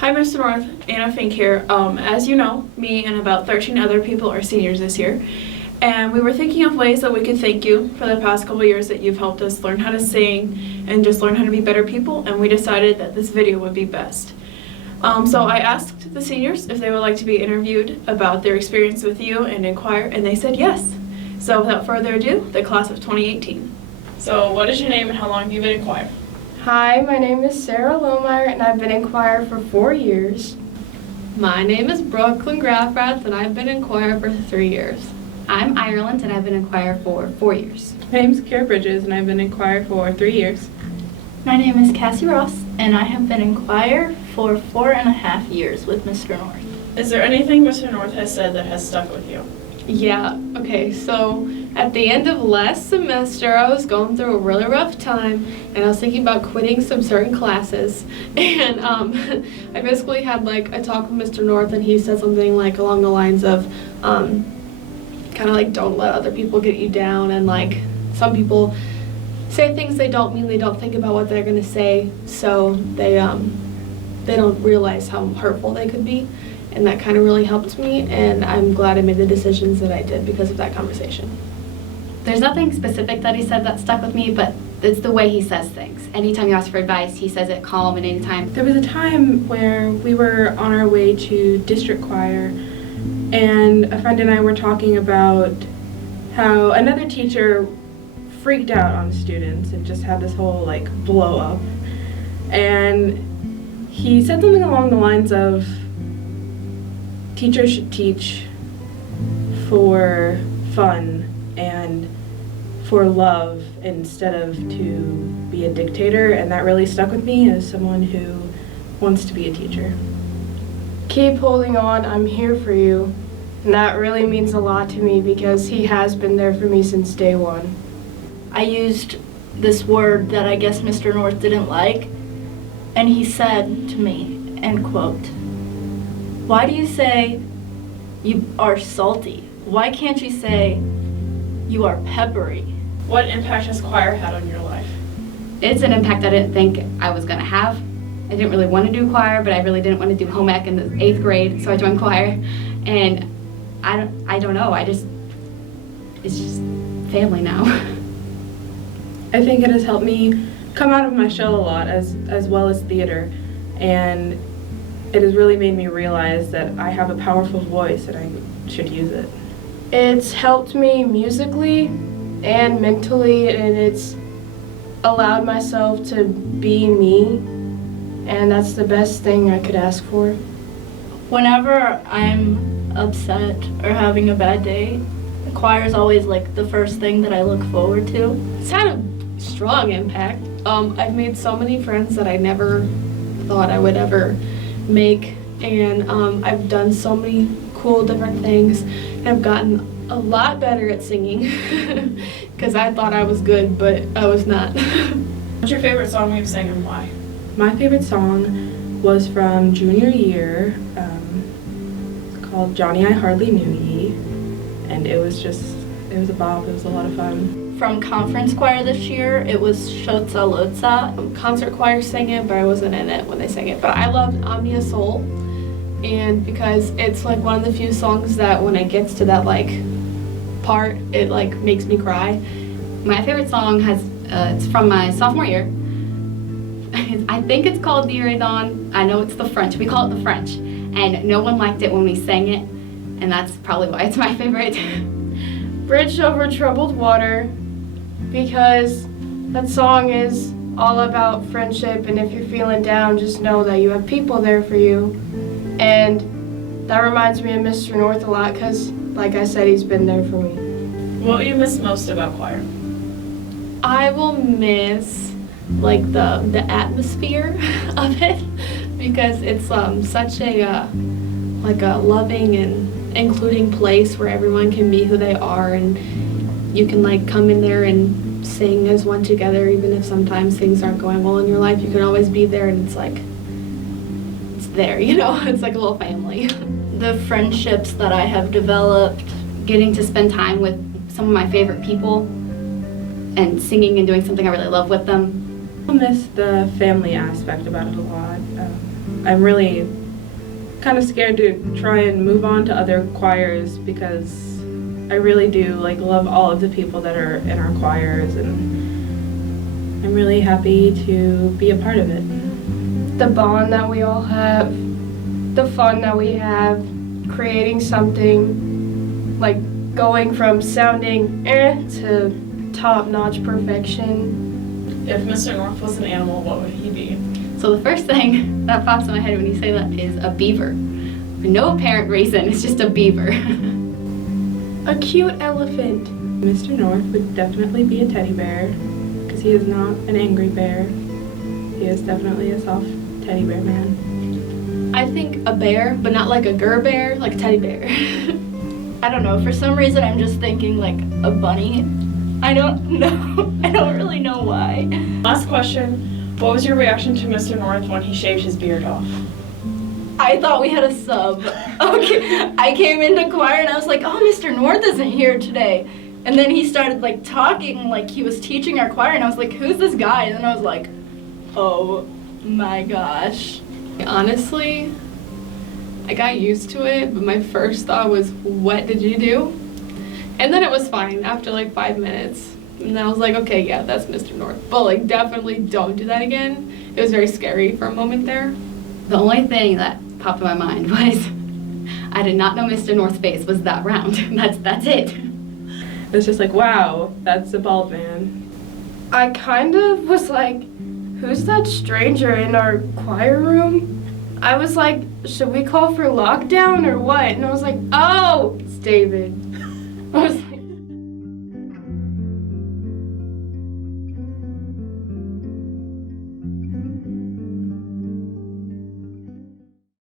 Hi, Mr. North. Anna Fink here. As you know, me and about 13 other people are seniors this year, and we were thinking of ways that we could thank you for the past couple years that you've helped us learn how to sing and just learn how to be better people, and we decided that this video would be best. So I asked the seniors if they would like to be interviewed about their experience with you and in choir, and they said yes. So without further ado, the class of 2018. So what is your name and how long have you been in choir? Hi, my name is Sarah Lohmeyer, and I've been in choir for 4 years. My name is Brooklyn Grafrath, and I've been in choir for 3 years. I'm Ireland, and I've been in choir for 4 years. My name is Kara Bridges, and I've been in choir for 3 years. My name is Cassie Ross, and I have been in choir for 4.5 years with Mr. North. Is there anything Mr. North has said that has stuck with you? Yeah, okay, so at the end of last semester, I was going through a really rough time, and I was thinking about quitting some certain classes, and I basically had like a talk with Mr. North, and he said something like along the lines of kind of like don't let other people get you down, and like some people say things they don't mean, they don't think about what they're gonna say, so they don't realize how hurtful they could be. And that kind of really helped me, and I'm glad I made the decisions that I did because of that conversation. There's nothing specific that he said that stuck with me, but it's the way he says things. Anytime you ask for advice, he says it calm, and anytime. There was a time where we were on our way to district choir, and a friend and I were talking about how another teacher freaked out on students and just had this whole like blow up. And he said something along the lines of, teachers should teach for fun and for love instead of to be a dictator, and that really stuck with me as someone who wants to be a teacher. Keep holding on, I'm here for you. And that really means a lot to me because he has been there for me since day one. I used this word that I guess Mr. North didn't like, and he said to me, end quote, "Why do you say you are salty? Why can't you say you are peppery?" What impact has choir had on your life? It's an impact I didn't think I was gonna have. I didn't really want to do choir, but I really didn't want to do home ec in the 8th grade, so I joined choir. And I don't know, it's just family now. I think it has helped me come out of my shell a lot, as well as theater, and it has really made me realize that I have a powerful voice and I should use it. It's helped me musically and mentally, and it's allowed myself to be me, and that's the best thing I could ask for. Whenever I'm upset or having a bad day, the choir is always like the first thing that I look forward to. It's had a strong impact. I've made so many friends that I never thought I would ever make, and I've done so many cool different things, and I've gotten a lot better at singing because I thought I was good, but I was not. What's your favorite song we've sang and why? My favorite song was from junior year. It's called Johnny I Hardly Knew Ye, and it was a bop. It was a lot of fun. From conference choir this year, it was Shotza Lotza. Concert choir sang it, but I wasn't in it when they sang it. But I loved Omnia Soul, and because it's like one of the few songs that when it gets to that like part, it like makes me cry. My favorite song it's from my sophomore year. I think it's called Dieu Dawn. I know it's the French. We call it the French. And no one liked it when we sang it, and that's probably why it's my favorite. Bridge Over Troubled Water, because that song is all about friendship, and if you're feeling down, just know that you have people there for you. And that reminds me of Mr. North a lot because, like I said, he's been there for me. What will you miss most about choir? I will miss like the atmosphere of it because it's such a like a loving and including place where everyone can be who they are, and you can like come in there and sing as one together, even if sometimes things aren't going well in your life. You can always be there, and it's like it's there, you know. It's like a little family. The friendships that I have developed, Getting to spend time with some of my favorite people and singing and doing something I really love with them. I'll miss the family aspect about it a lot. I'm really kind of scared to try and move on to other choirs because I really do like love all of the people that are in our choirs, and I'm really happy to be a part of it. The bond that we all have, the fun that we have, creating something, like going from sounding to top-notch perfection. If Mr. North was an animal, what would he be? So the first thing that pops in my head when you say that is a beaver. For no apparent reason, it's just a beaver. A cute elephant. Mr. North would definitely be a teddy bear because he is not an angry bear. He is definitely a soft teddy bear man. I think a bear, but not like a gur bear, like a teddy bear. I don't know, for some reason I'm just thinking like a bunny. I don't know. I don't really know why. Last question. What was your reaction to Mr. North when he shaved his beard off? I thought we had a sub. Okay, I came into choir and I was like, oh, Mr. North isn't here today. And then he started like talking like he was teaching our choir, and I was like, who's this guy? And then I was like, oh my gosh. Honestly, I got used to it, but my first thought was, what did you do? And then it was fine after like 5 minutes. And then I was like, okay, yeah, that's Mr. North. But like, definitely don't do that again. It was very scary for a moment there. The only thing that popped in my mind was I did not know Mr. North's face was that round. That's it. It's just like, wow, that's a bald man. I kind of was like, who's that stranger in our choir room? I was like, should we call for lockdown or what? And I was like, oh, it's David. I was